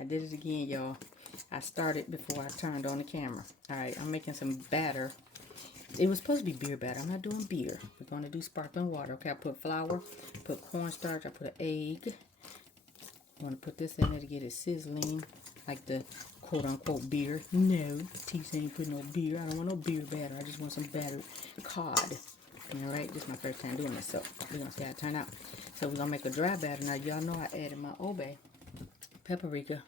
I did it again, y'all. I started before I turned on the camera. Alright, I'm making some batter. It was supposed to be beer batter. I'm not doing beer. We're going to do sparkling water. Okay, I put flour, put cornstarch, I put an egg. I want to put this in there to get it sizzling, like the quote-unquote beer. No, T ain't put no beer. I don't want no beer batter. I just want some battered cod. Alright, this is my first time doing this, so we're going to see how it turn out. So we're going to make a dry batter. Now, y'all know I added my obey, paprika,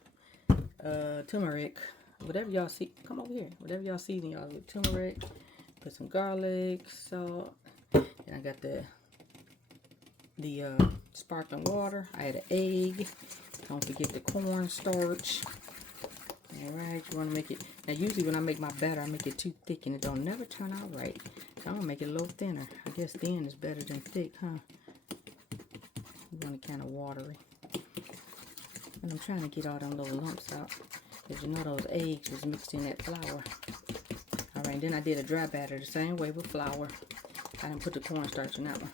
turmeric, whatever y'all see. Come over here. Whatever y'all season, y'all with turmeric. Put some garlic, salt. And I got the sparkling water. I had an egg. Don't forget the cornstarch. Alright, you want to make it. Now, usually when I make my batter, I make it too thick and it don't never turn out right. So I'm going to make it a little thinner. I guess thin is better than thick, huh? You want it kind of watery. And I'm trying to get all them little lumps out. Because you know those eggs was mixed in that flour. Alright, then I did a dry batter the same way with flour. I didn't put the cornstarch in that one.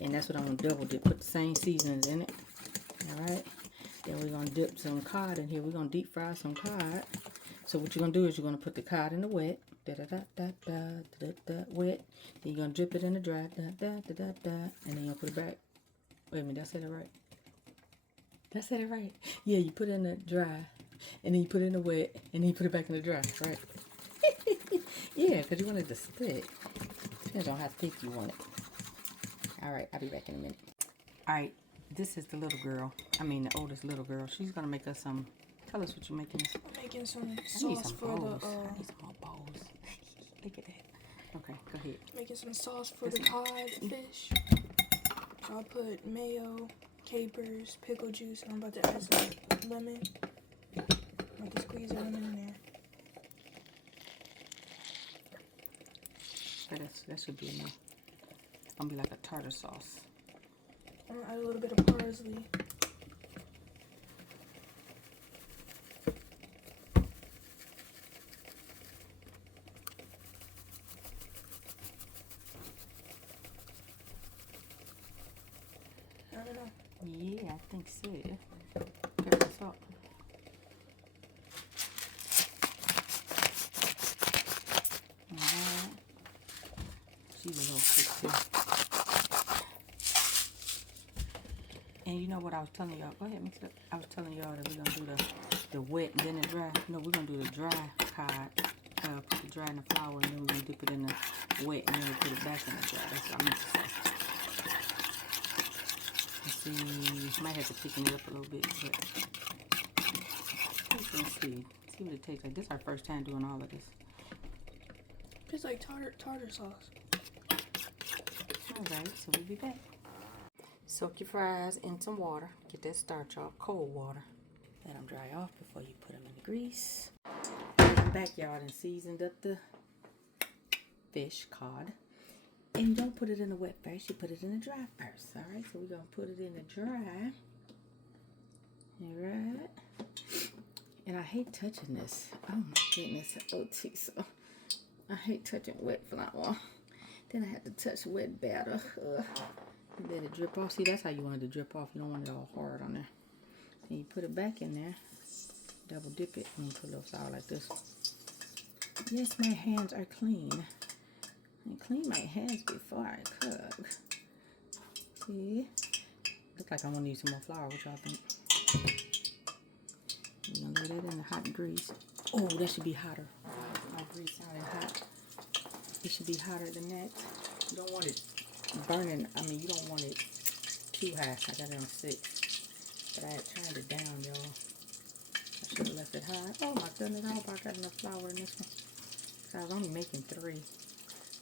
And that's what I'm going to double dip. Put the same seasonings in it. Alright. Then we're going to dip some cod in here. We're going to deep fry some cod. So what you're going to do is you're going to put the cod in the wet. Wet. Then you're going to dip it in the dry. And then you're going to put it back. Wait a minute, did I say that right? Did I say that right? Yeah, you put it in the dry. And then you put it in the wet. And then you put it back in the dry, right? Yeah, because you want it to stick. Depends on how thick you want it. Alright, I'll be back in a minute. Alright, this is the little girl. I mean the oldest little girl. She's going to make us some... Tell us what you're making. I'm making some sauce for bowls. I need some more bowls. Look at that. Okay, go ahead. Making some sauce for the cod fish. I'll put mayo, capers, pickle juice, and I'm about to add some lemon. I'm about to squeeze a lemon in there. That should be enough. It's gonna be like a tartar sauce. I'm gonna add a little bit of parsley. I don't know. Yeah, I think so. Pepper, salt. She's a little quick too. And you know what I was telling y'all? Go ahead, mix it up. I was telling y'all that we're gonna do the wet and then the dry. No, we're gonna do the dry cod. Put the dry in the flour and then we're gonna dip it in the wet and then we put it back in the dry. That's what I meant to say. Let's see, might have to thicken it up a little bit, but let's see what it tastes like. This is our first time doing all of this. It's like tartar sauce. Alright, so we'll be back. Soak your fries in some water. Get that starch off, cold water. Let them dry off before you put them in the grease. I'm back, y'all, and seasoned up the fish, cod. And you don't put it in the wet first, you put it in the dry first. Alright, so we're going to put it in the dry. Alright. And I hate touching this. Oh my goodness. OT, so I hate touching wet flour. Then I have to touch wet batter. Let it drip off. See, that's how you want it to drip off. You don't want it all hard on there. Then you put it back in there. Double dip it. And you put a little flour like this. Yes, my hands are clean. I clean my hands before I cook. See? Looks like I want to use some more flour. What y'all think? You're going to lay that in the hot grease. Oh, that should be hotter. My grease sounded hot. It should be hotter than that. You don't want it burning. I mean, you don't want it too high. I got it on 6. But I had turned it down, y'all. I should have left it high. Oh my goodness, I hope I got enough flour in this one. So I was only making 3.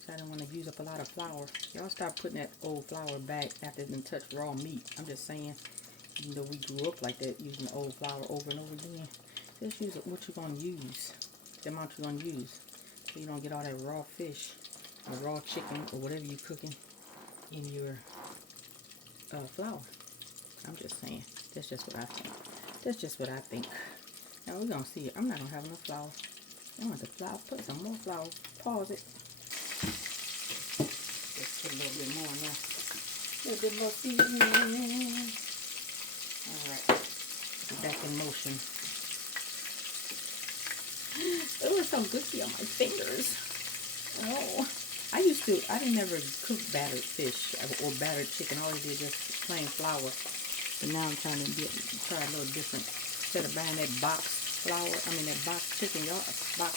So I didn't want to use up a lot of flour. Y'all start putting that old flour back after it's been touched raw meat. I'm just saying, even though we grew up like that, using old flour over and over again, just use what you're going to use. The amount you're going to use. So you don't get all that raw fish or raw chicken or whatever you're cooking in your flour. I'm just saying. That's just what I think. That's just what I think. Now we're going to see it. I'm not going to have enough flour. I want the flour. Put some more flour. Pause it. Let's put a little bit more in there. A little bit more seasoning. Alright. back in motion. Oh, it's so gooky on my fingers. Oh, I didn't ever cook battered fish or battered chicken. I always did just plain flour. But now I'm trying to try a little different. Instead of buying that box flour, that box chicken, y'all, box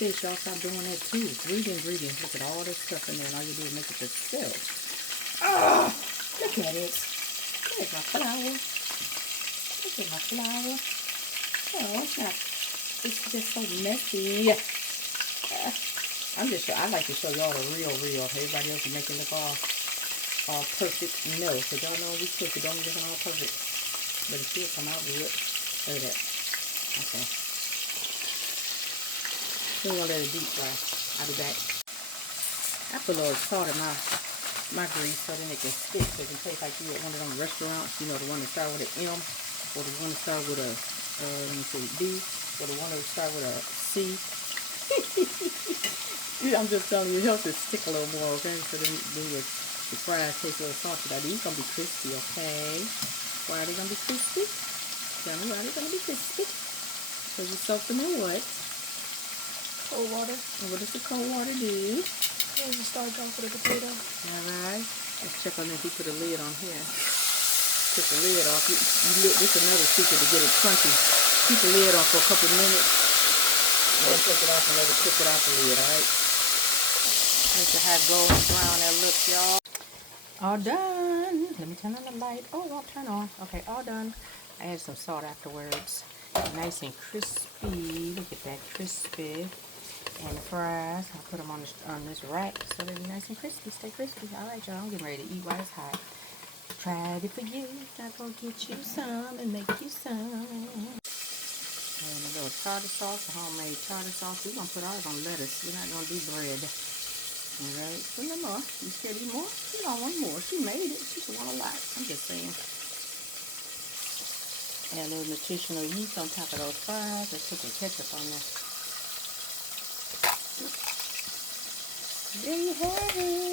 fish, y'all stop doing that too. Read the ingredients. Look at all this stuff in there, and all you do is make it yourself. Ah, look at it. There's my flour. Look at my flour. Oh, it's not. It's just so messy. I like to show y'all the real. Everybody else is making it look all perfect. No, because y'all know we cook it don't look all perfect. But it still come out good. Look at that. Okay. Then we're gonna let it deep fry. I'll be back. I put a little salt in my grease so then it can stick. So it can taste like you at one of them restaurants, you know, the one that start with an M, or the one that start with a let me see, B, or the one that start with a C. I'm just telling you, it helps it stick a little more, okay? So then your fries taste a little salty. Now these gonna be crispy, okay? Why are they gonna be crispy? Tell me why they're gonna be crispy. Because you soak them in what? Cold water. And what does the cold water do? Here's the starch off of the potato. Alright. Let's check on if you put a lid on here. Put the lid off. This is another secret to get it crunchy. Keep the lid on for a couple of minutes. And then take it off and let it cook it off the lid, alright? Look at how golden brown that looks, y'all. All done. Let me turn on the light. Oh, it won't turn on. Okay, all done. I added some salt afterwards. Nice and crispy. Look at that, crispy. And the fries, I'll put them on this rack so they'll be nice and crispy. Stay crispy. Alright, y'all. I'm getting ready to eat while it's hot. Tried it for you. I'm going to get you some and make you some. And a little tartar sauce, a homemade tartar sauce. We're going to put ours on lettuce. We're not going to do bread. Alright, put a little more. You scared to eat more? She don't want more. She made it. She should want a lot. I'm just saying. Add a little nutritional yeast on top of those fries. Let's put some ketchup on there. There you have it.